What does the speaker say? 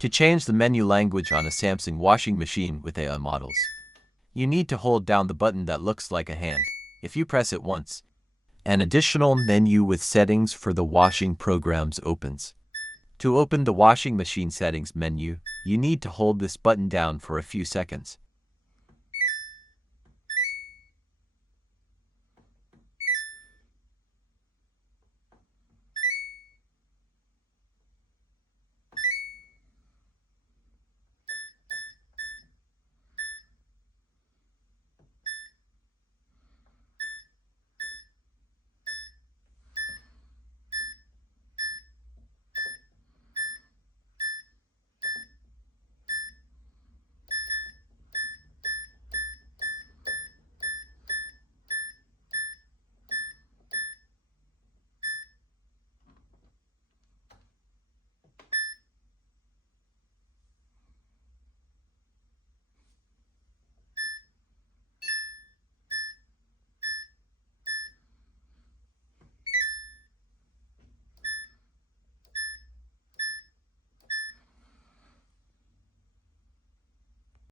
To change the menu language on a Samsung washing machine with AI models, you need to hold down the button that looks like a hand. If you press it once, an additional menu with settings for the washing programs opens. To open the washing machine settings menu, you need to hold this button down for a few seconds.